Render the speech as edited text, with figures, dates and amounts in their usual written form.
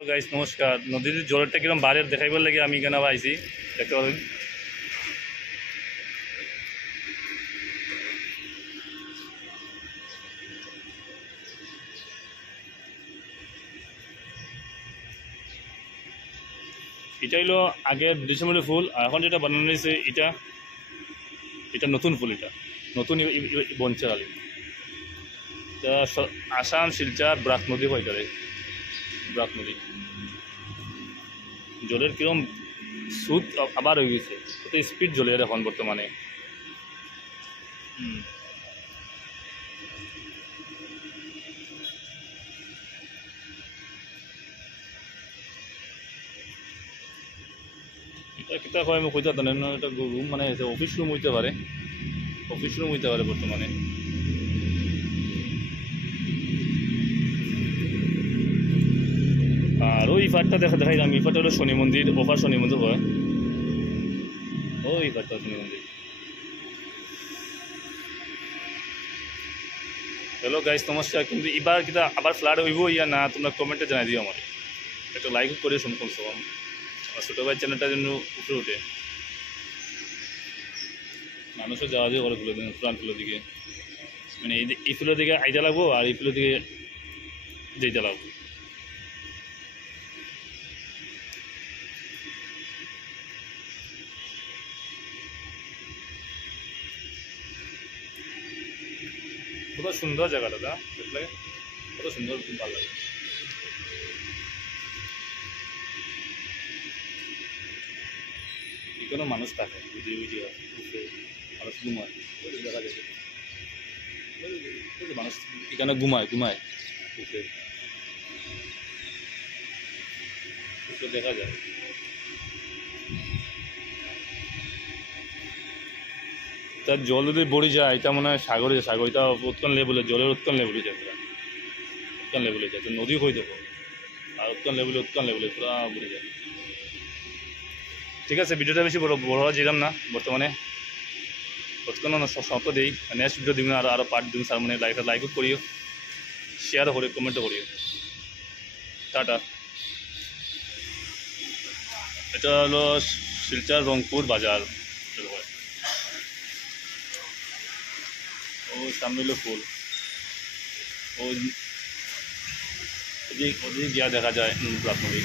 গাইস নমস্কার। নদীর জলটা কিরকম বাড়ের দেখাইবার লাগে আমি এখানে আইছি, দেখতে পাবেন। এটা হইলো আগের ডিসেম্বরের ফুল, আর এখন যেটা বানানো হয়েছে এটা এটা নতুন ফুল, এটা নতুন বনছে খালি। আসাম শিলচর ব্রাক নদী হয়, এটারে ব্রাক নদী। জলের কিরম স্রোত আবার হয়ে গেছে, কত স্পিড জলের এখন বর্তমানে। এটা কিতা হয় আমি কইতে পারি না, এটা রুম মানে অফিস রুম হইতে পারে, অফিস রুম হইতে পারে বর্তমানে। আর ওই পাটটা দেখাইলাম, এই পাটটা হলো শনি মন্দির, ওপার শনি মন্দির হয়, ওই পাটটা শনি মন্দির। হ্যালো গাইস নমস্কার। কিন্তু এবার কিতা আবার ফ্লাড হইব ইয়া না তোমরা কমেন্টে জানাই দিও আমার, একটা লাইক করে শুন কমসে কম, আমার ছোটো ভাই চ্যানেলটা যেন উপরে উঠে, মানুষও যাওয়া দিয়ে করে ফুলের দিকে, পুরান ফুলের দিকে, মানে এই ফুলের দিকে আইতে লাগবো আর এই ফুলের দিকে যেতে লাগবো। কত সুন্দর জায়গাটা, দেখলে কত সুন্দর, খুব ভালো লাগে। এখানে মানুষ থাকে, বুঝি বুঝি মানুষ ঘুমায়, দেখা যাচ্ছে মানুষ এখানে ঘুমায় ঘুমায়, দেখা যায়। তার জল যদি বড়ি যায় এটা মনে হয় সাগরে যায়, সাগর এটা উৎকল লেভেলে, জলের উৎকল লেভেলে যায়, পুরা উৎকল লেভেলে যায়, তো নদী হয়ে যাবো, আর উৎকল লেভেলে পুরা বড়ে যায়। ঠিক আছে, ভিডিওটা বেশি বড় বড় যেলাম না বর্তমানে, উৎকল সত্য দিই, নেক্সট ভিডিও দিব না, আরও পার্ট দিব স্যার, মানে লাইকও করিও, শেয়ারও করিও, কমেন্টও করিও। টাটা। এটা হলো শিলচর রংপুর বাজার, ও সামনে হলো ফুল, ওদিকে গিয়া দেখা যায় ব্রাক নদী।